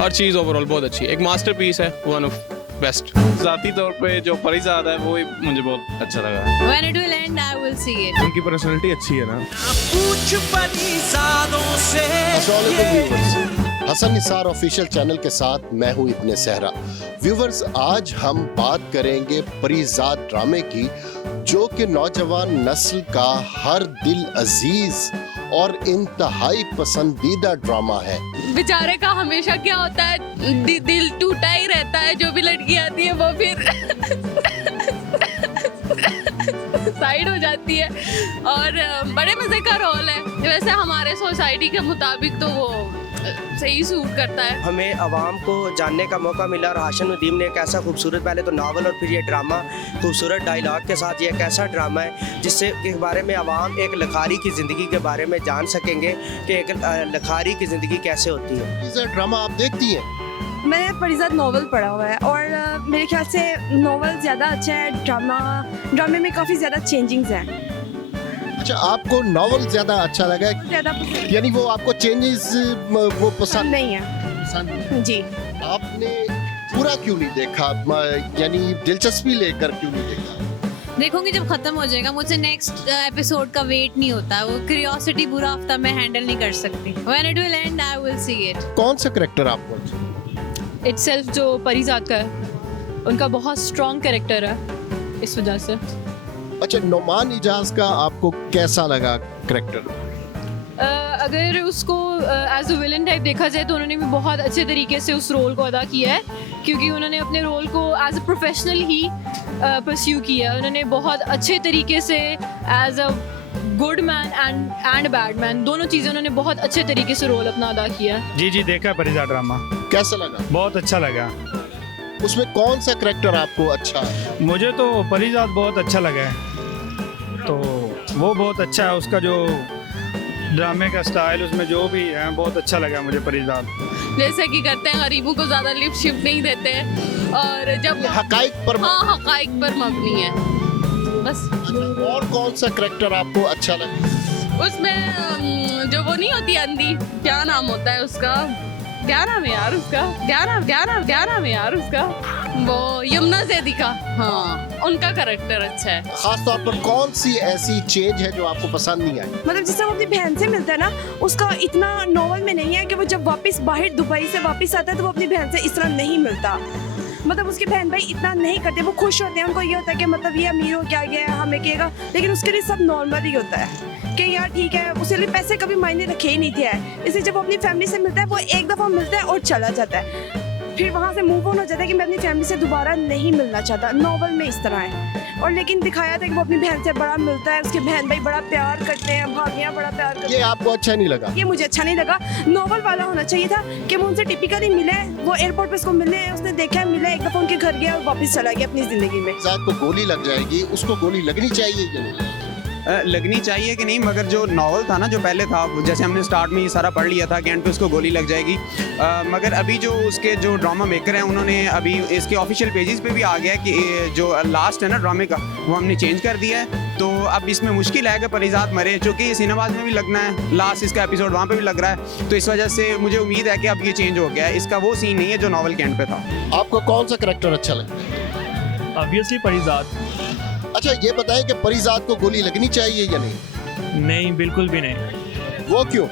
हर चीज़ overall बहुत अच्छी है, एक मास्टरपीस है, वन ऑफ बेस्ट। ज़ाती तौर पे जो परिजाद है वो मुझे बहुत अच्छा लगा। When it will end, I will see it. उनकी पर्सनालिटी अच्छी है ना। हसन निसार ऑफिशियल चैनल के साथ मैं हूं इब्ने सहरा। व्यूवर्स, आज हम बात करेंगे परिजाद ड्रामे की, जो कि नौजवान नस्ल का हर दिल अजीज और इंतहाई पसंदीदा ड्रामा है। बेचारे का हमेशा क्या होता है, दिल टूटा ही रहता है। जो भी लड़की आती है वो फिर साइड हो जाती है और बड़े मजे का रोल है। वैसे हमारे सोसाइटी के मुताबिक तो वो सही सूट करता है। हमें आवाम को जानने का मौका मिला और हाशिम नदीम ने एक ऐसा खूबसूरत, पहले तो नावल और फिर ये ड्रामा, खूबसूरत डायलॉग के साथ ये एक ऐसा ड्रामा है जिससे के बारे में आवाम एक लखारी की ज़िंदगी के बारे में जान सकेंगे कि एक लखारी की ज़िंदगी कैसे होती है। ये ड्रामा आप देखती हैं? मैंने परिजाद नॉवल पढ़ा हुआ है और मेरे ख्याल से नॉवल ज़्यादा अच्छा है। ड्रामे में काफ़ी ज़्यादा चेंजिंग्स हैं। अच्छा, आपको नॉवल ज्यादा अच्छा लगा है? ज़्यादा पसंद यानी वो आपको चेंजेस वो पसंद नहीं है पसंद नहीं? जी। आपने पूरा क्यों नहीं देखा, यानी दिलचस्पी लेकर क्यों नहीं देखा? देखूंगी जब खत्म हो जाएगा। मुझे नेक्स्ट एपिसोड का वेट नहीं होता। वो क्यूरियोसिटी पूरा हफ्ता मैं हैंडल नहीं कर सकती। When it will end, I will see it. कौन सा करेक्टर आपको अच्छा लगा? इटसेल्फ जो परिजाद का है, उनका बहुत स्ट्रॉन्ग कैरेक्टर है, इस वजह से। अच्छा, नोमान इजाज का आपको कैसा लगा करेक्टर? अगर उसको एज अ विलन टाइप देखा जाए तो उन्होंने भी बहुत अच्छे तरीके से उस रोल को अदा किया है, क्योंकि उन्होंने अपने रोल को एज अ प्रोफेशनल ही परस्यू किया है। उन्होंने बहुत अच्छे तरीके से as a good man and bad man, दोनों चीज़ें उन्होंने बहुत अच्छे तरीके से रोल अपना अदा किया है। जी परिजाद ड्रामा कैसा लगा? बहुत अच्छा लगा। उसमें कौन सा करेक्टर आपको अच्छा है? मुझे तो परिजाद बहुत अच्छा लगा है, तो वो बहुत अच्छा है। उसका जो ड्रामे का स्टाइल, उसमें जो भी है, बहुत अच्छा लगा मुझे परिजाद। जैसे कि करते हैं, गरीबों को ज़्यादा लिप शिप नहीं देते और जब हकाइक पर हाँ, हकाइक पर मबनी है बस। और कौन सा करेक्टर आपको अच्छा लगा? उसमें जो वो नहीं होती अंधी, क्या नाम होता है उसका, क्या नाम है यार उसका, क्या नाम है यार उसका, वो यमुना ज़ैदी का, हाँ, उनका कैरेक्टर अच्छा है। खास तौर पर कौन सी ऐसी चेंज है जो आपको पसंद नहीं आई? मतलब जिससे वो अपनी बहन से मिलता है ना, उसका इतना नॉवल में नहीं है कि वो जब वापस बाहर दुबई से वापस आता है तो वो अपनी बहन से इस तरह नहीं मिलता। मतलब उसके बहन भाई इतना नहीं करते, वो खुश होते हैं, उनको ये होता है कि मतलब ये अमीर हो क्या गया हमें कहेगा, लेकिन उसके लिए सब नॉर्मल ही होता है कि यार ठीक है, उसके लिए पैसे कभी मायने रखे ही नहीं थे। इसलिए जब वो अपनी फैमिली से मिलता है, वो एक दफ़ा मिलता है और चला जाता है, फिर वहाँ से मूव ऑन हो जाता है कि मैं अपनी फैमिली से दोबारा नहीं मिलना चाहता। नॉवल में इस तरह है, और लेकिन दिखाया था कि वो अपनी बहन से बड़ा मिलता है, उसके बहन भाई बड़ा प्यार करते हैं, भाभियाँ बड़ा प्यार करती ये हैं। आपको अच्छा नहीं लगा? ये मुझे अच्छा नहीं लगा। नॉवल वाला होना चाहिए था कि वो उनसे टिपिकली मिले, वो एयरपोर्ट पे उसको मिले, उसने देखा मिले, एक दफ़ा उनके घर गया और वापस चला गया अपनी ज़िंदगी में। परिजाद को गोली लग जाएगी, उसको गोली लगनी चाहिए कि नहीं? लगनी चाहिए कि नहीं, मगर जो नावल था ना, जो पहले था, जैसे हमने स्टार्ट में ये सारा पढ़ लिया था कि एंड पे उसको गोली लग जाएगी, मगर अभी जो उसके जो ड्रामा मेकर हैं, उन्होंने अभी इसके ऑफिशियल पेजेस पे भी आ गया है कि जो लास्ट है ना ड्रामे का, वो हमने चेंज कर दिया है। तो अब इसमें मुश्किल है कि परिजाद मरे, चूँकि सिनेमाज में भी लगना है, लास्ट इसका एपिसोड वहाँ पर भी लग रहा है, तो इस वजह से मुझे उम्मीद है कि अब ये चेंज हो गया है। इसका वो सीन नहीं है जो नावल के एंड पे था। आपको कौन सा करेक्टर अच्छा लगा? ऑब्वियसली परिजाद। अच्छा, ये बताएं कि परिजाद को गोली लगनी चाहिए या नहीं? नहीं, बिल्कुल भी नहीं। वो क्यों?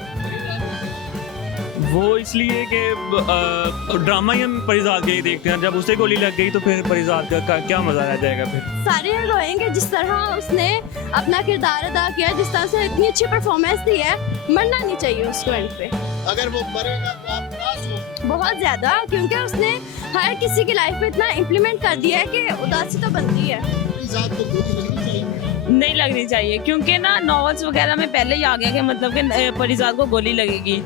वो इसलिए कि ड्रामा ही हम परिजाद के ही देखते हैं, जब उसे गोली लग गई तो फिर परिजाद का क्या मजा रह जाएगा फिर। सारे रोएंगे जिस तरह उसने अपना किरदार अदा किया, जिस तरह से इतनी अच्छी परफॉर्मेंस दी है, मरना नहीं चाहिए उसको एंड पे। अगर वो मरेगा तो आप उदास हो? बहुत ज़्यादा, क्योंकि उसने हर किसी की लाइफ में इतना इम्प्लीमेंट कर दिया है कि उदासी तो बनती है। परिजाद को गोली लगनी चाहिए? नहीं लगनी चाहिए, क्योंकि ना नॉवेल्स वगैरह में पहले ही आ गया कि मतलब कि परिजाद को गोली लगेगी,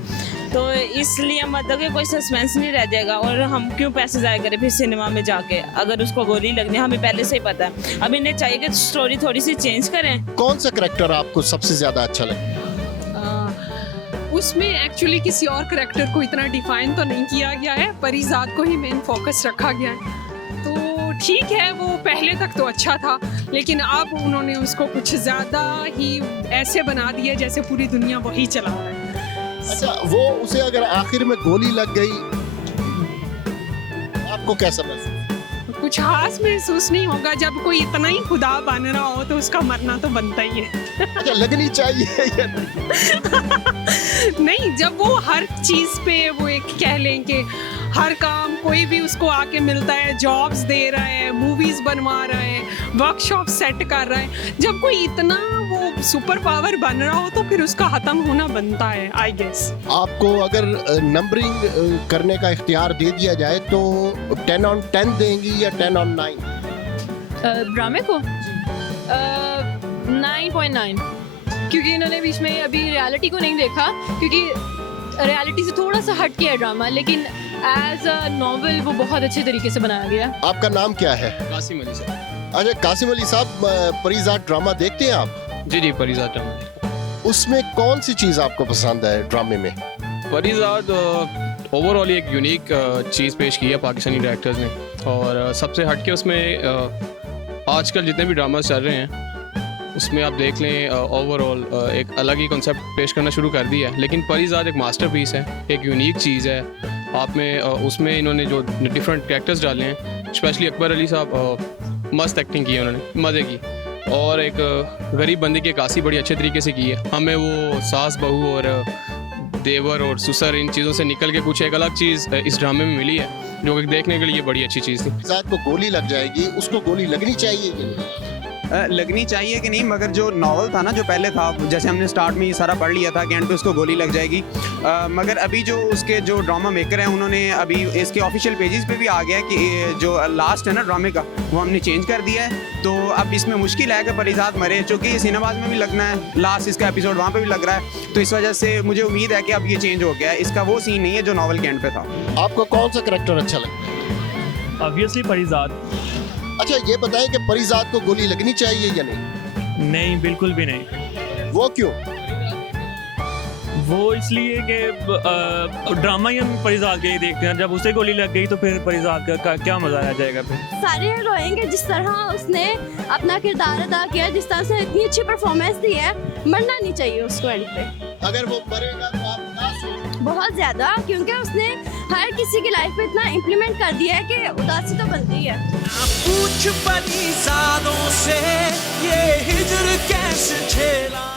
तो इसलिए मतलब कि कोई सस्पेंस नहीं रह जाएगा और हम क्यों पैसे ज़ाया करें फिर सिनेमा में जाके, अगर उसको गोली लगनी हमें पहले से ही पता है। अब इन्हें चाहिए कि स्टोरी थोड़ी सी चेंज करें। कौन सा करेक्टर आपको सबसे ज़्यादा अच्छा लगा? उसमें एक्चुअली किसी और करेक्टर को इतना डिफाइन तो नहीं किया गया है, परिजाद को ही मेन फोकस रखा गया है। तो ठीक है, वो पहले तक तो अच्छा था, लेकिन अब उन्होंने उसको कुछ ज़्यादा ही ऐसे बना दिया जैसे पूरी दुनिया वही चला रहा है। अच्छा, वो उसे अगर आखिर में गोली लग गई आपको कैसा महसूस? कुछ खास महसूस नहीं होगा। जब कोई इतना ही खुदा बन रहा हो तो उसका मरना तो बनता ही है। अच्छा, लगनी चाहिए या नहीं, जब वो हर चीज़ पे वो एक कह लें कि हर काम कोई भी उसको आके मिलता है, जॉब्स दे रहा है, मूवीज़ बनवा रहा है, वर्कशॉप सेट कर रहा है, जब कोई इतना वो सुपर पावर बन रहा हो तो फिर उसका ख़त्म होना बनता है, आई गेस। आपको अगर नंबरिंग करने का इख्तियार दे दिया जाए तो 10 on 10 देंगी या 10 on 9? ड्रामे को 9.9, क्योंकि इन्होंने बीच में अभी रियलिटी को नहीं देखा, क्योंकि रियलिटी से थोड़ा सा हट के है ड्रामा, लेकिन एज अ नॉवल वो बहुत अच्छे तरीके से बनाया गया। आपका नाम क्या है? कासिम अली साहब। अच्छा, कासिम अली साहब, परिजात ड्रामा देखते हैं आप? जी जी, परिजात ड्रामा। उसमें कौन सी चीज़ आपको पसंद है ड्रामे में? परिजात ओवरऑल एक यूनिक चीज़ पेश की है पाकिस्तानी डायरेक्टर्स ने, और सबसे हटके उसमें आजकल जितने भी ड्रामास चल रहे हैं उसमें आप देख लें ओवरऑल एक अलग ही कॉन्सेप्ट पेश करना शुरू कर दिया है। लेकिन परिजात एक मास्टरपीस है, एक यूनिक चीज़ है। आप में उसमें इन्होंने जो डिफरेंट कैरेक्टर्स डाले हैं, स्पेशली अकबर अली साहब मस्त एक्टिंग की है उन्होंने, मज़े की, और एक गरीब बंदे की अक्कासी बड़ी अच्छे तरीके से की है। हमें वो सास बहू और देवर और ससुर इन चीज़ों से निकल के कुछ एक अलग चीज़ इस ड्रामे में मिली है, जो कि देखने के लिए बड़ी अच्छी चीज़ थी। परिजात को गोली लग जाएगी, उसको गोली लगनी चाहिए कि नहीं? लगनी चाहिए कि नहीं, मगर जो नावल था ना जो पहले था, जैसे हमने स्टार्ट में ये सारा पढ़ लिया था कि एंड पे उसको गोली लग जाएगी, मगर अभी जो उसके जो ड्रामा मेकर हैं उन्होंने अभी इसके ऑफिशियल पेजेस पे भी आ गया है कि जो लास्ट है ना ड्रामे का वो हमने चेंज कर दिया है। तो अब इसमें मुश्किल है कि परिजात मरे, चूँकि सिनेमाज में भी लगना है, लास्ट इसका एपिसोड वहाँ पर भी लग रहा है, तो इस वजह से मुझे उम्मीद है कि अब ये चेंज हो गया है। इसका वो सीन नहीं है जो नावल के एंड पे था। आपको कौन सा करेक्टर अच्छा लगता है? ऑब्वियसली परिजात। अच्छा, ये बताएं कि परिजात को गोली लगनी चाहिए या नहीं? नहीं, बिल्कुल भी नहीं। वो क्यों? वो इसलिए कि ड्रामा ही हम परिजात के ही देखते हैं, जब उसे गोली लग गई तो फिर परिजात का क्या मजा आ जाएगा फिर। सारे रोएंगे जिस तरह उसने अपना किरदार अदा किया, जिस तरह से इतनी अच्छी परफॉर्मेंस दी है, मरना नहीं चाहिए उसको एंड पे। अगर वो मरेगा तो आप उदास हो? बहुत ज्यादा, क्योंकि उसने हर किसी की लाइफ में इतना इम्प्लीमेंट कर दिया है कि उदासी तो बनती है। पूछ परिजातों से ये हिजर कैसे झेला।